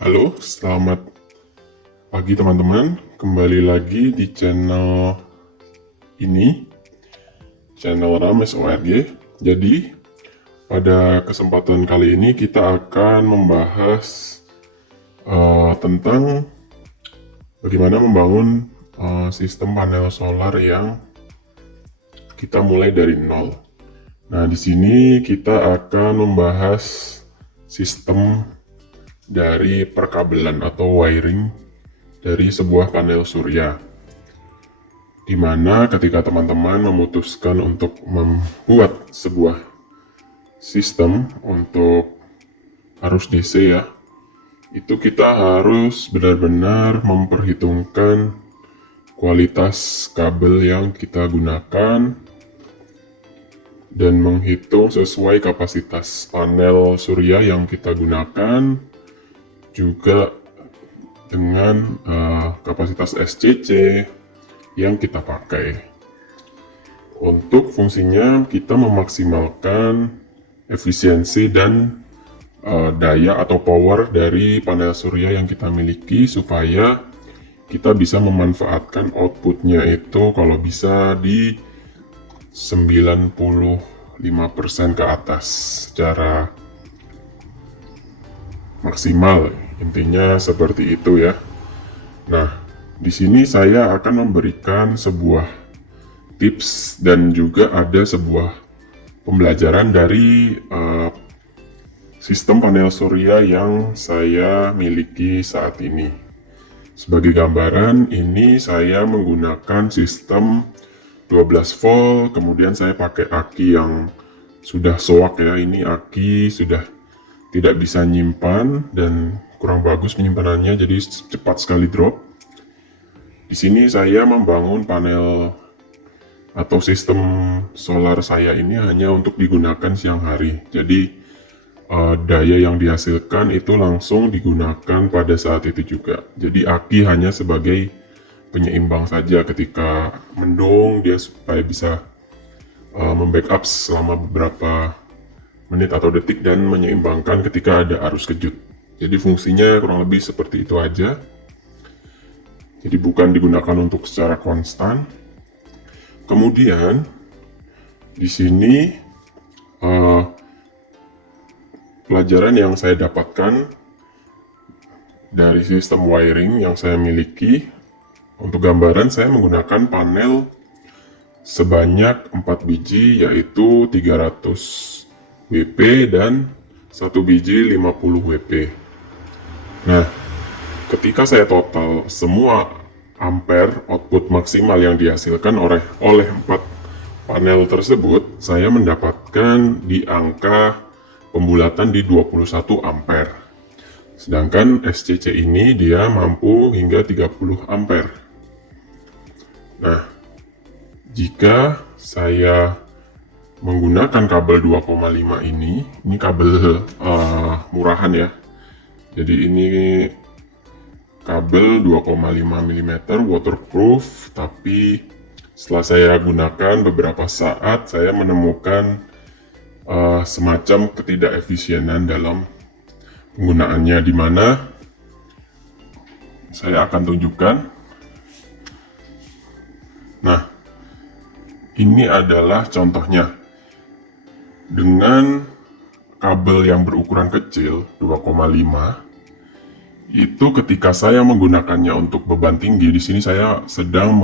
Halo, selamat pagi teman-teman. Kembali lagi di channel ini, channel Rames ORG. Jadi, pada kesempatan kali ini kita akan membahas tentang bagaimana membangun sistem panel solar yang kita mulai dari nol. Nah, di sini kita akan membahas sistem dari perkabelan atau wiring dari sebuah panel surya, di mana ketika teman-teman memutuskan untuk membuat sebuah sistem untuk arus DC ya, itu kita harus benar-benar memperhitungkan kualitas kabel yang kita gunakan dan menghitung sesuai kapasitas panel surya yang kita gunakan, juga dengan kapasitas SCC yang kita pakai. Untuk fungsinya kita memaksimalkan efisiensi dan daya atau power dari panel surya yang kita miliki, supaya kita bisa memanfaatkan outputnya itu kalau bisa di 95% ke atas secara maksimal, intinya seperti itu ya. Nah, di sini saya akan memberikan sebuah tips dan juga ada sebuah pembelajaran dari sistem panel surya yang saya miliki saat ini. Sebagai gambaran, ini saya menggunakan sistem 12 volt, kemudian saya pakai aki yang sudah soak ya. Ini aki sudah tidak bisa nyimpan dan kurang bagus penyimpanannya, jadi cepat sekali drop. Di sini saya membangun panel atau sistem solar saya ini hanya untuk digunakan siang hari. Jadi daya yang dihasilkan itu langsung digunakan pada saat itu juga. Jadi aki hanya sebagai penyeimbang saja ketika mendung, dia supaya bisa membackup selama beberapa menit atau detik dan menyeimbangkan ketika ada arus kejut. Jadi fungsinya kurang lebih seperti itu aja. Jadi bukan digunakan untuk secara konstan. Kemudian di sini pelajaran yang saya dapatkan dari sistem wiring yang saya miliki. Untuk gambaran, saya menggunakan panel sebanyak 4 biji, yaitu 300 WP dan 1 biji 50 WP. Nah, ketika saya total semua ampere output maksimal yang dihasilkan oleh 4 panel tersebut, saya mendapatkan di angka pembulatan di 21 ampere. Sedangkan SCC ini dia mampu hingga 30 ampere. Nah, jika saya menggunakan kabel 2,5 ini kabel murahan ya. Jadi ini kabel 2,5 mm waterproof, tapi setelah saya gunakan beberapa saat, saya menemukan semacam ketidakefisienan dalam penggunaannya, di mana saya akan tunjukkan. Nah, ini adalah contohnya. Dengan kabel yang berukuran kecil 2,5, itu ketika saya menggunakannya untuk beban tinggi, di sini saya sedang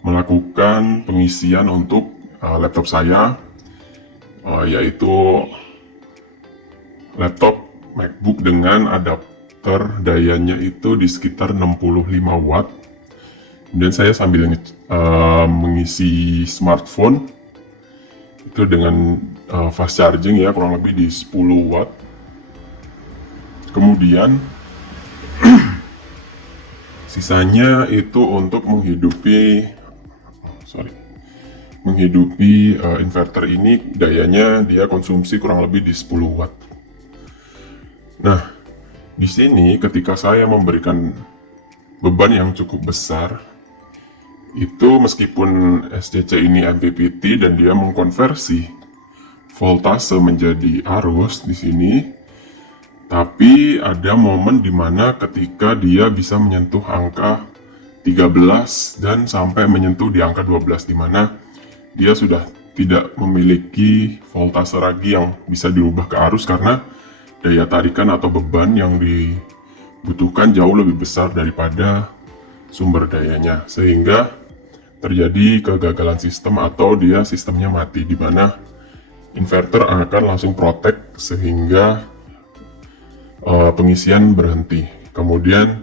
melakukan pengisian untuk laptop saya, yaitu laptop MacBook dengan adapter dayanya itu di sekitar 65 watt. Kemudian saya sambil mengisi smartphone itu dengan fast charging ya, kurang lebih di 10 watt. Kemudian sisanya itu untuk menghidupi inverter ini, dayanya dia konsumsi kurang lebih di 10 watt. Nah, di sini ketika saya memberikan beban yang cukup besar, itu meskipun SCC ini MPPT dan dia mengkonversi voltase menjadi arus di sini, Tapi ada momen dimana ketika dia bisa menyentuh angka 13 dan sampai menyentuh di angka 12, dimana dia sudah tidak memiliki voltase lagi yang bisa dirubah ke arus karena daya tarikan atau beban yang dibutuhkan jauh lebih besar daripada sumber dayanya, sehingga terjadi kegagalan sistem atau dia sistemnya mati, di mana inverter akan langsung protek sehingga pengisian berhenti. Kemudian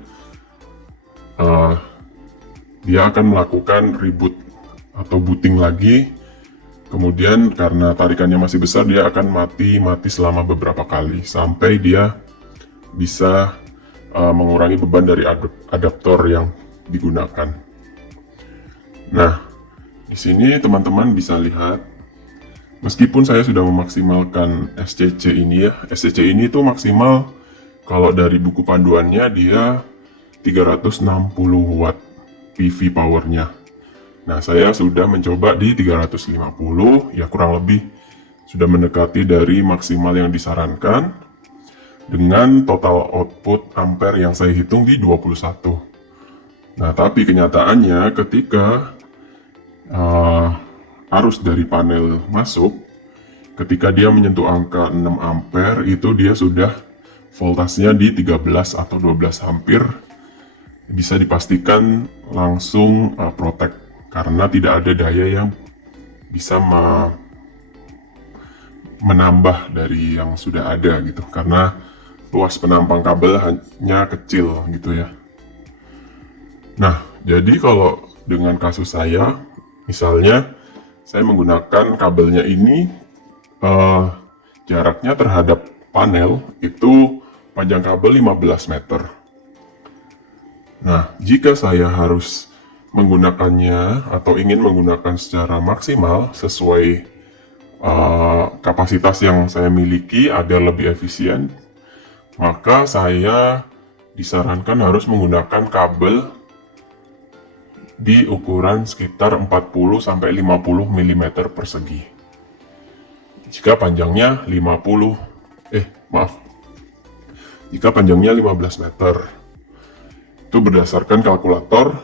dia akan melakukan reboot atau booting lagi. Kemudian karena tarikannya masih besar, dia akan mati selama beberapa kali sampai dia bisa mengurangi beban dari adaptor yang digunakan. Nah, di sini teman-teman bisa lihat, meskipun saya sudah memaksimalkan SCC ini ya, SCC ini tuh maksimal kalau dari buku panduannya dia 360 watt PV powernya. Nah, saya sudah mencoba di 350, ya kurang lebih sudah mendekati dari maksimal yang disarankan dengan total output ampere yang saya hitung di 21. Nah, tapi kenyataannya ketika arus dari panel masuk, ketika dia menyentuh angka 6 ampere, itu dia sudah voltasenya di 13 atau 12 ampere, bisa dipastikan langsung protek karena tidak ada daya yang bisa menambah dari yang sudah ada gitu, karena luas penampang kabel hanya kecil gitu ya. Nah, jadi kalau dengan kasus saya, misalnya saya menggunakan kabelnya ini, jaraknya terhadap panel itu panjang kabel 15 meter. Nah, jika saya harus menggunakannya atau ingin menggunakan secara maksimal sesuai kapasitas yang saya miliki agar lebih efisien, maka saya disarankan harus menggunakan kabel di ukuran sekitar 40-50 mm persegi. Jika panjangnya 15 meter, itu berdasarkan kalkulator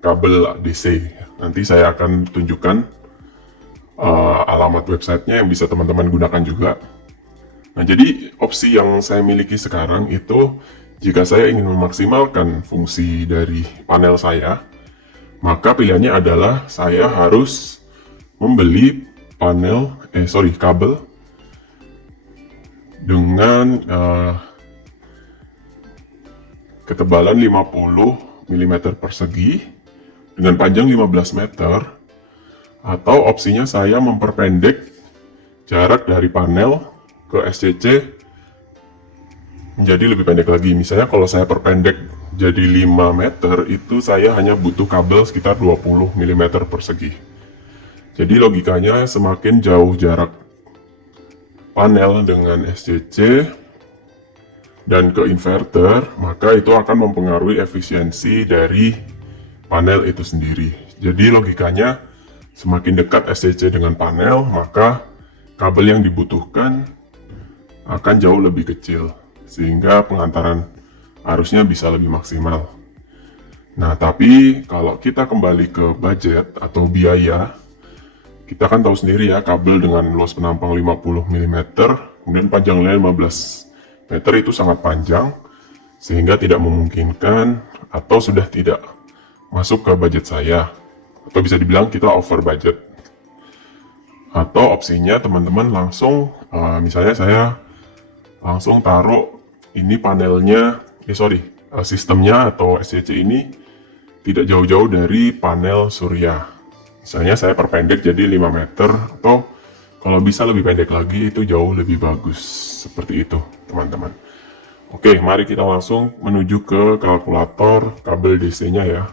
kabel DC. Nanti saya akan tunjukkan alamat websitenya yang bisa teman-teman gunakan juga. Nah, jadi opsi yang saya miliki sekarang itu, jika saya ingin memaksimalkan fungsi dari panel saya, maka pilihannya adalah saya harus membeli kabel dengan ketebalan 50 mm persegi dengan panjang 15 meter, atau opsinya saya memperpendek jarak dari panel ke SCC menjadi lebih pendek lagi. Misalnya kalau saya perpendek jadi 5 meter, itu saya hanya butuh kabel sekitar 20 mm persegi. Jadi logikanya semakin jauh jarak panel dengan SCC dan ke inverter, maka itu akan mempengaruhi efisiensi dari panel itu sendiri. Jadi logikanya semakin dekat SCC dengan panel, maka kabel yang dibutuhkan akan jauh lebih kecil, sehingga pengantaran arusnya bisa lebih maksimal. Nah, tapi kalau kita kembali ke budget atau biaya, kita kan tahu sendiri ya, kabel dengan luas penampang 50 mm, kemudian panjangnya 15 meter itu sangat panjang, sehingga tidak memungkinkan atau sudah tidak masuk ke budget saya, atau bisa dibilang kita over budget. Atau opsinya teman-teman langsung, misalnya saya langsung taruh ini panelnya, sistemnya atau SCC ini tidak jauh-jauh dari panel surya. Misalnya saya perpendek jadi 5 meter, atau kalau bisa lebih pendek lagi, itu jauh lebih bagus. Seperti itu, teman-teman. Oke, mari kita langsung menuju ke kalkulator kabel DC-nya ya.